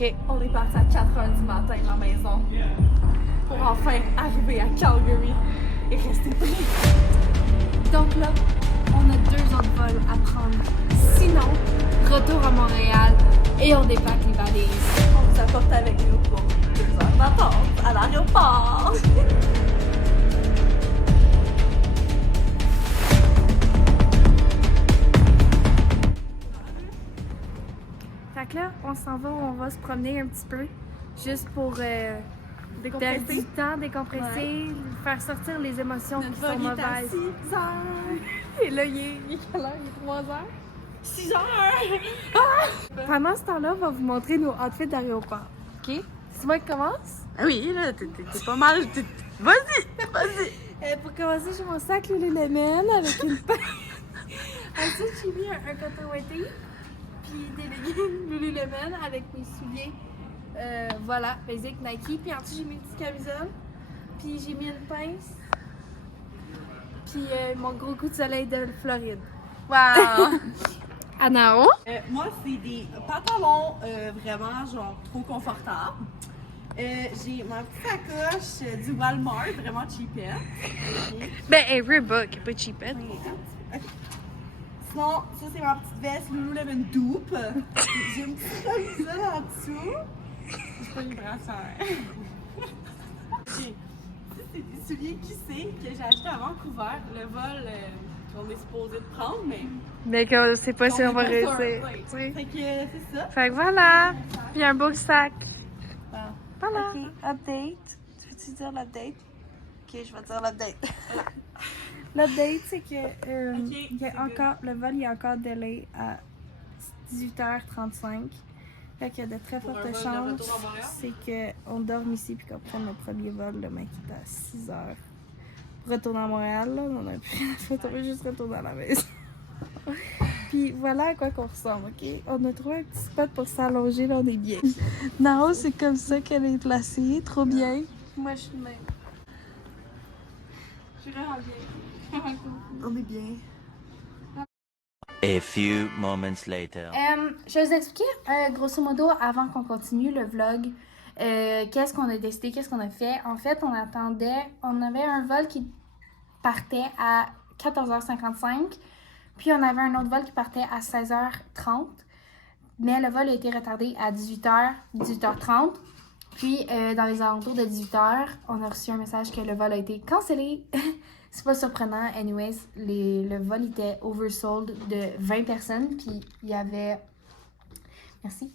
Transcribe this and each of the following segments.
OK. On est parti à 4h du matin de la maison pour enfin arriver à Calgary et rester pris. Donc là, on a 2 autres vols à prendre. Sinon, retour à Montréal et on dépaque les valises. On vous apporte avec nous pour 2 heures d'attente à l'aéroport. Fait que là, on va se promener un petit peu, juste pour perdre du temps, décompresser, faire sortir les émotions qui sont mauvaises. 6 heures. Et là, il est quelle heure? Il est 3 heures? 6 heures. Pendant ce temps-là, on va vous montrer nos outfits d'aéroport. OK? C'est moi qui commence? Ah oui, là, t'es pas mal. Vas-y. Pour commencer, j'ai mon sac Lululemon avec une pince. Ensuite, j'ai mis un coton ouaté, puis des leggings Lululemon avec mes souliers. Voilà, basic Nike. Puis ensuite, j'ai mis une petite camisole. Puis j'ai mis une pince. Puis mon gros coup de soleil de Floride. Wow. Anao? Moi, c'est des pantalons vraiment genre trop confortables. J'ai ma petite sacoche du Walmart, vraiment cheapette. Okay. Ben, Reebok, pas cheapette. Okay. Sinon, ça c'est ma petite veste Lululemon Dupe. J'ai une petite camisole en dessous. J'ai pas les brasseurs. Okay. Ça, c'est des souliers Kissé que j'ai acheté à Vancouver. Le vol qu'on est supposé de prendre, mais qu'on sait pas si on va réussir. Fait que c'est ça. Fait que voilà. Puis un beau sac. Voilà. Ok, update. Tu veux-tu dire l'update? Ok, je vais dire l'update. L'update, c'est que Ok, il y a c'est encore, le vol il est encore délai à 18h35. Fait qu'il y a de très Pour fortes un vol de chances retour à Montréal? c'est qu'on dorme ici puis qu'on prenne le premier vol demain qui est à 6h. Pour retourner à Montréal, là, on a plus rien à faire, on veut juste retourner à la maison. Puis voilà à quoi qu'on ressemble, ok? On a trouvé un petit spot pour s'allonger, là on est bien. Nao, c'est comme ça qu'elle est placée, trop bien. Moi je suis de même. Je suis vraiment bien. On est bien. A few moments later. Je vais vous expliquer, grosso modo, avant qu'on continue le vlog, qu'est-ce qu'on a décidé, qu'est-ce qu'on a fait. En fait, on avait un vol qui partait à 14h55, puis on avait un autre vol qui partait à 16h30, mais le vol a été retardé à 18h, 18h30. Puis, dans les alentours de 18h, on a reçu un message que le vol a été cancellé. C'est pas surprenant. Anyways, le vol était oversold de 20 personnes. Puis, il y avait... Merci.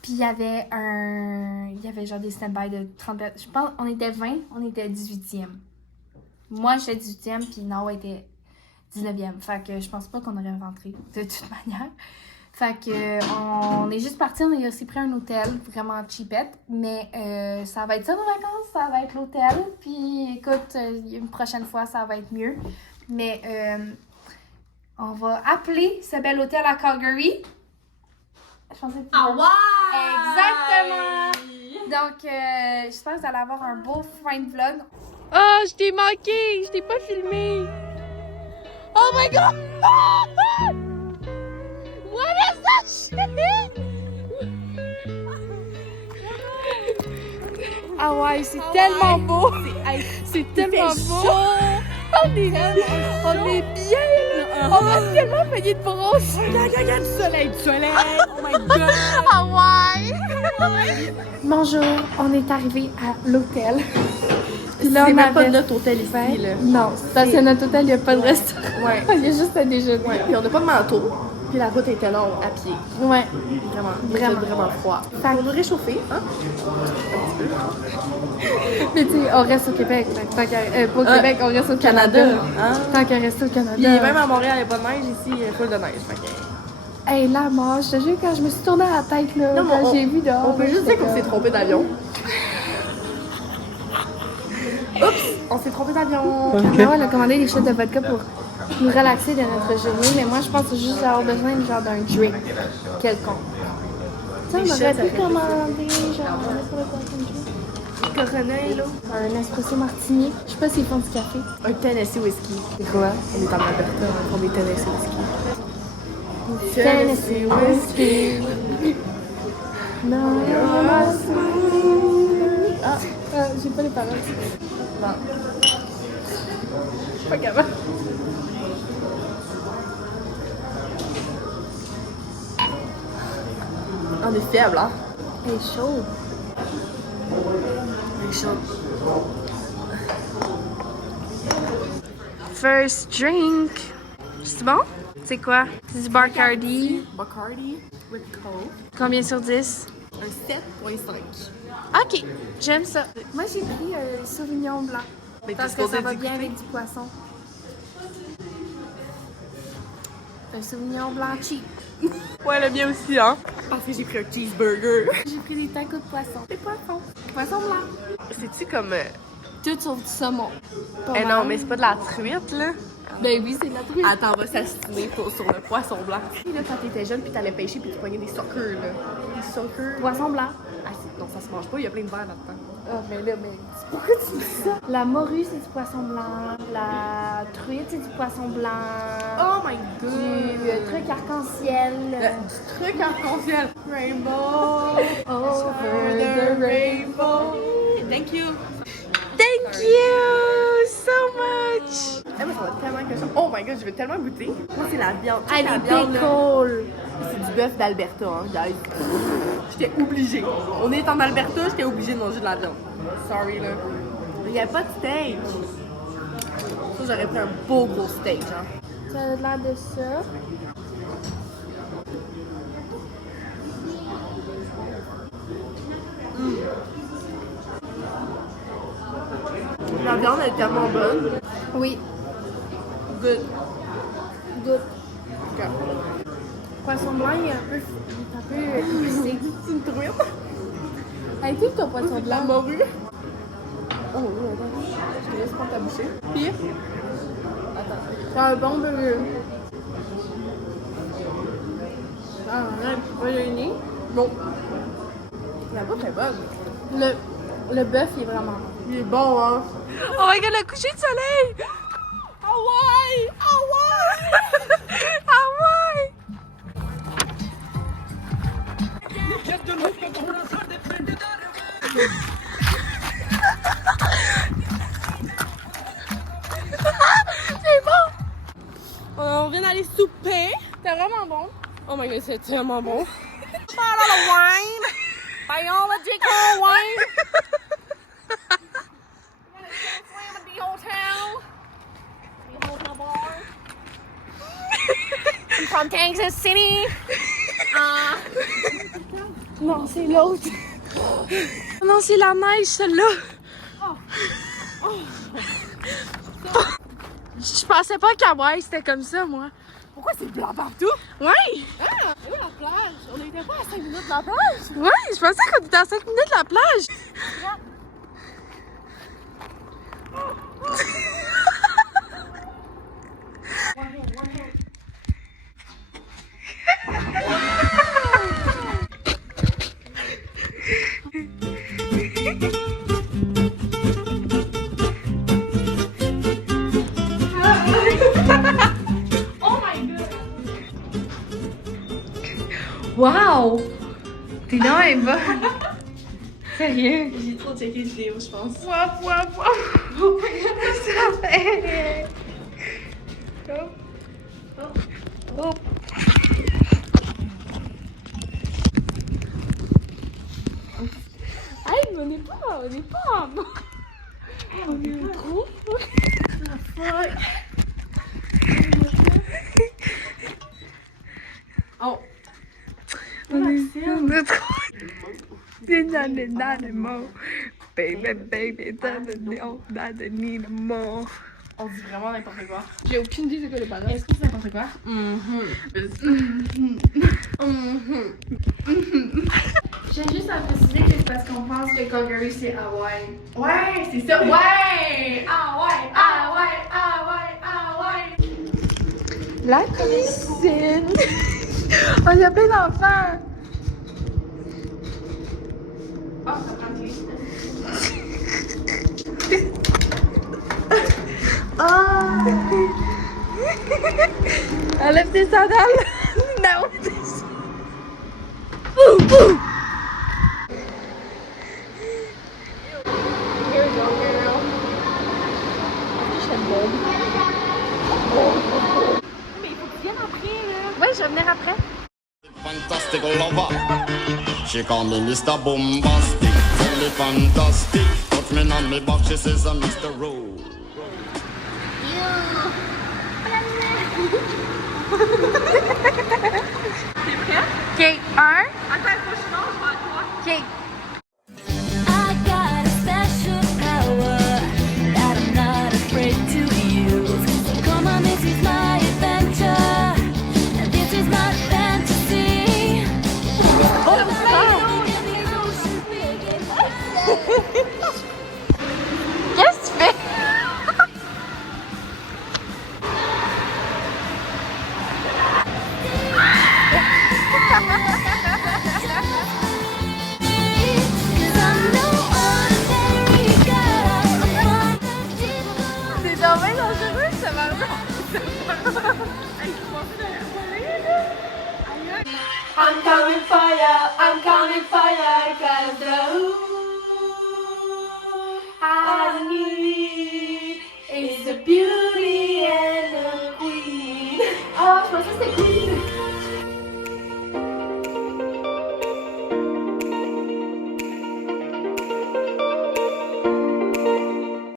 Puis, il y avait genre des stand-by de 30 personnes. Je pense on était 20, on était 18e. Moi, j'étais 18e, puis Noah était 19e. Fait que je pense pas qu'on aurait rentré de toute manière. Fait que on est juste parti, on a aussi pris un hôtel vraiment cheapette, mais ça va être ça nos vacances, ça va être l'hôtel, puis écoute, une prochaine fois ça va être mieux, mais on va appeler ce bel hôtel à Calgary. Je pensais que Exactement! Donc j'espère que vous allez avoir un beau fin de vlog. Oh, je t'ai manqué, je t'ai pas filmé. Oh my god! What is that shit? Ah ouais, c'est tellement beau! C'est tellement beau! On est bien là! On va tellement payer de bronze! Regarde du soleil! Oh my god! Ah ouais! Bonjour, on est arrivé à l'hôtel. Puis là, on même pas avait... de notre hôtel ici, Ouais. là. Non, parce que notre hôtel, il n'y a pas de restaurant. Ouais. Il y a juste à déjeuner. Ouais, puis on n'a pas de manteau. Puis la route était longue à pied. Ouais. Vraiment froid. Pour nous réchauffer, hein? Mais tu sais, on reste au Québec. Tant qu'à... pas au Québec, on reste au Canada. Hein? Tant qu'à rester au Canada. Puis même à Montréal, il n'y a pas de neige. Ici, il y a full de neige. Fait que... Hey, là, moi, je te jure, quand je me suis tournée à la tête, là, Non, quand j'ai vu dehors... On peut juste dire qu'on s'est trompé d'avion. Oups! On s'est trompé d'avion! Maman, elle a commandé des shots de vodka pour nous relaxer de notre journée, mais moi, je pense que juste avoir besoin de genre d'un drink quelconque. Tu sais, on aurait pu commander, genre, sur le drink. Corona est là. Un espresso martini. Je sais pas s'ils font du café. Un Tennessee whiskey. C'est quoi? On est en Alberta, on prend des Tennessee whiskey. Tennessee whiskey. Non. J'ai pas les paroles. Non. Pas capable. On est faible, hein? Elle est chaude. Elle est chaude. First drink. C'est bon? C'est quoi? C'est du Bacardi. Bacardi with Coke. Combien sur 10? Un 7.5. Ok, j'aime ça. Moi, j'ai pris un Sauvignon blanc. Mais Parce que ça va bien avec du poisson. Un Sauvignon blanc cheap. Ouais, le mien aussi, hein? Parce que j'ai pris un cheeseburger. J'ai pris des tacos de poisson. Des poissons. Poisson blanc. C'est-tu comme. Tout sauf du saumon. Pas Eh mal. non, mais c'est pas de la truite, là. Ben oui, c'est de la truite. Attends, on va s'astiner sur le poisson blanc. Tu sais, là, quand t'étais jeune, puis t'allais pêcher, puis tu pognais des suckers, là. Des suckers. Poisson blanc. Ah, non, ça se mange pas, il y a plein de verre là-dedans. Ah, ben là, mais pourquoi tu dis ça? La morue, c'est du poisson blanc. La truite, c'est du poisson blanc. Oh my Du god! truc arc-en-ciel. Du truc arc-en-ciel. Rainbow. Over the rainbow. Thank you. Thank you so much. Eh, moi, ça va tellement que ça. Oh my god, je veux tellement goûter. Moi, c'est la viande. Ah, la les viande, là. pickles. C'est du bœuf d'Alberta, hein, guys. J'étais obligée. On est en Alberta, j'étais obligée de manger de la viande. Sorry, là. Il n'y a pas de steak. Ça, j'aurais pris un beau gros steak, hein. Ça a l'air de ça. La viande est tellement bonne. Oui. Good. Good. Ok. Poisson blanc, il est un peu épicé. C'est une truite. Avec tout ton poisson La blanc. morue. Oh, oui, attends. Je te laisse prendre ta bouchée. Puis, C'est un bon burger. Ah, on a un petit peu le nez. bon. La bouffe est bonne. Le bœuf, il est vraiment bon. Il est bon, hein. Oh my god, le coucher de soleil! Hawaii! Hawaii! Hawaii! C'est bon! On vient d'aller souper. C'est vraiment bon. Oh my god, c'est tellement bon. Bottle of wine. Biological wine. Swim at the hotel. The hotel bar. I'm from Kansas City. Non, c'est l'autre. Non, c'est la neige, celle-là. Je pensais pas qu'Hawaï, c'était comme ça, moi. Pourquoi c'est blanc partout? Ouais! Ah, et où la plage? On n'était pas à 5 minutes de la plage. Ouais, je pensais qu'on était à 5 minutes de la plage. Wow! T'es non, elle est bonne. Sérieux? J'ai trop checké vidéo, je pense. Wap, wap, wap. Oh my god, ça fait. Hop. Hop. Hey, mais on n'est pas. On est trop. Oh. On est trop. T'es dans les animaux. Baby, baby, dans les animaux. On dit vraiment n'importe quoi. J'ai aucune idée de quoi les paroles. Est-ce que c'est n'importe quoi? J'ai juste à préciser que c'est parce qu'on pense que Calgary c'est Hawaï. Ouais, c'est ça. Ouais! La cuisine! Oh, il y a plein d'enfants! Oh, ça prend du Oh! Enlève tes sandales! Non! She call me Mr. Bombastic, fully fantastic. Touch me on me back, she says I'm Mr. Rowe. T'es prête? Ok, un. Attends, faut que je change, je vais à toi. Ok. I got a special power that I'm not afraid to use. So come on, this is my adventure, and this is my fantasy. Qu'est-ce que tu fais? C'est dommage dangereux, ça va. I'm coming for ya, 'cause the